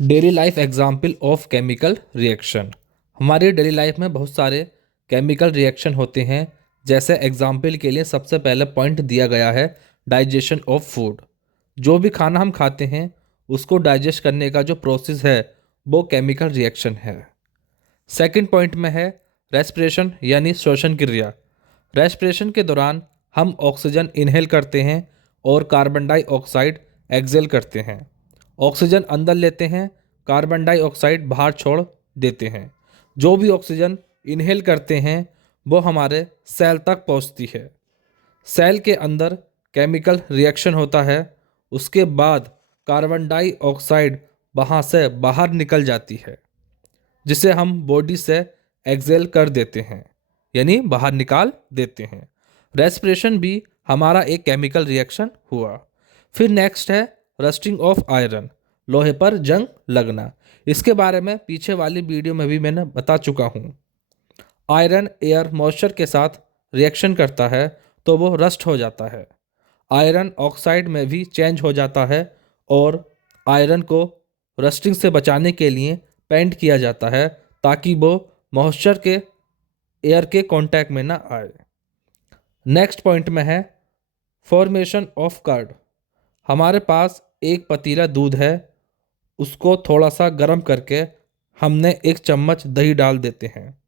Daily life example of chemical reaction. हमारी daily life में बहुत सारे केमिकल रिएक्शन होते हैं। जैसे एग्जाम्पल के लिए सबसे पहले पॉइंट दिया गया है डाइजेशन ऑफ फूड। जो भी खाना हम खाते हैं उसको डाइजेस्ट करने का जो प्रोसेस है वो केमिकल रिएक्शन है। सेकंड पॉइंट में है रेस्पिरेशन यानी श्वसन क्रिया। रेस्पिरेशन के दौरान हम ऑक्सीजन इनहेल करते हैं और कार्बन डाइऑक्साइड एक्सेल करते हैं। ऑक्सीजन अंदर लेते हैं, कार्बन डाइऑक्साइड बाहर छोड़ देते हैं। जो भी ऑक्सीजन इनहेल करते हैं वो हमारे सेल तक पहुंचती है। सेल के अंदर केमिकल रिएक्शन होता है। उसके बाद कार्बन डाइऑक्साइड वहाँ से बाहर निकल जाती है, जिसे हम बॉडी से एक्सेल कर देते हैं, यानी बाहर निकाल देते हैं। रेस्पिरेशन भी हमारा एक केमिकल रिएक्शन हुआ। फिर नेक्स्ट है रस्टिंग ऑफ आयरन, लोहे पर जंग लगना। इसके बारे में पीछे वाली वीडियो में भी मैंने बता चुका हूँ। आयरन एयर मॉइस्चर के साथ रिएक्शन करता है तो वो रस्ट हो जाता है। आयरन ऑक्साइड में भी चेंज हो जाता है और आयरन को रस्टिंग से बचाने के लिए पेंट किया जाता है ताकि वो मॉइस्चर के एयर के कांटेक्ट में ना आए। नेक्स्ट पॉइंट में है फॉर्मेशन ऑफ कर्ड। हमारे पास एक पतीला दूध है, उसको थोड़ा सा गर्म करके हमने एक चम्मच दही डाल देते हैं।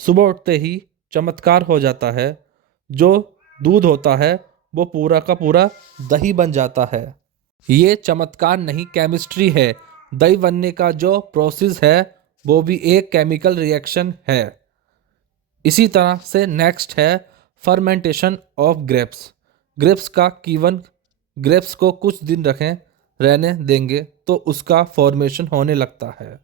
सुबह उठते ही चमत्कार हो जाता है, जो दूध होता है वो पूरा का पूरा दही बन जाता है। ये चमत्कार नहीं, केमिस्ट्री है। दही बनने का जो प्रोसेस है वो भी एक केमिकल रिएक्शन है। इसी तरह से नेक्स्ट है फर्मेंटेशन ऑफ ग्रेप्स। ग्रेप्स का कीवन, ग्रेप्स को कुछ दिन रखें, रहने देंगे तो उसका फॉर्मेशन होने लगता है,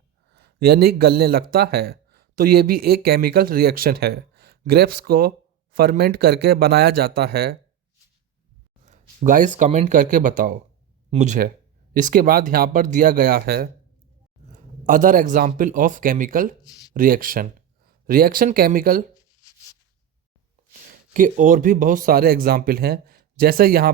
यानी गलने लगता है। तो ये भी एक केमिकल रिएक्शन है। ग्रेप्स को फर्मेंट करके बनाया जाता है। गाइस कमेंट करके बताओ मुझे। इसके बाद यहाँ पर दिया गया है other example of chemical reaction. Reaction chemical के और भी बहुत सारे एग्जाम्पल हैं। जैसे यहाँ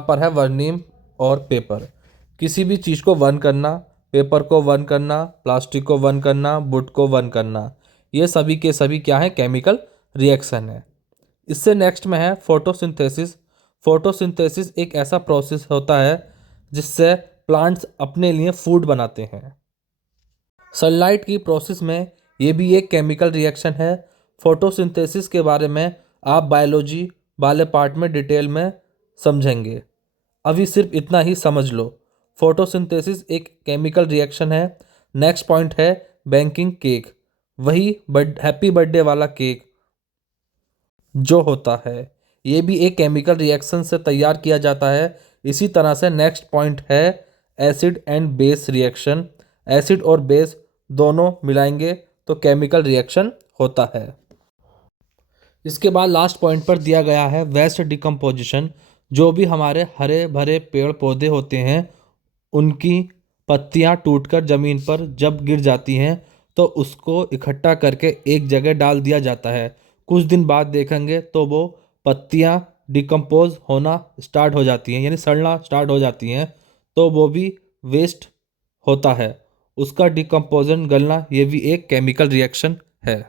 पर है वर्निम और पेपर। किसी भी चीज़ को वर्न करना, पेपर को वर्न करना, प्लास्टिक को वर्न करना, वुड को वर्न करना, ये सभी के सभी क्या है, केमिकल रिएक्शन है। इससे नेक्स्ट में है फोटोसिंथेसिस। फोटोसिंथेसिस एक ऐसा प्रोसेस होता है जिससे प्लांट्स अपने लिए फूड बनाते हैं। सनलाइट की प्रोसेस में ये भी एक केमिकल रिएक्शन है। फोटोसिंथेसिस के बारे में आप बायोलॉजी वाले पार्ट में डिटेल में समझेंगे। अभी सिर्फ इतना ही समझ लो, फोटोसिंथेसिस एक केमिकल रिएक्शन है। नेक्स्ट पॉइंट है बेकिंग केक, वही हैप्पी बर्थडे वाला केक जो होता है, ये भी एक केमिकल रिएक्शन से तैयार किया जाता है। इसी तरह से नेक्स्ट पॉइंट है acid and base reaction. Acid और बेस दोनों मिलाएंगे तो केमिकल रिएक्शन होता है। इसके बाद लास्ट पॉइंट पर दिया गया है वेस्ट डिकम्पोजिशन। जो भी हमारे हरे भरे पेड़ पौधे होते हैं उनकी पत्तियां टूटकर ज़मीन पर जब गिर जाती हैं तो उसको इकट्ठा करके एक जगह डाल दिया जाता है। कुछ दिन बाद देखेंगे तो वो पत्तियां डिकम्पोज होना स्टार्ट हो जाती हैं, यानी सड़ना स्टार्ट हो जाती हैं, तो वो भी वेस्ट होता है। उसका डिकम्पोजन गलना ये भी एक केमिकल रिएक्शन है।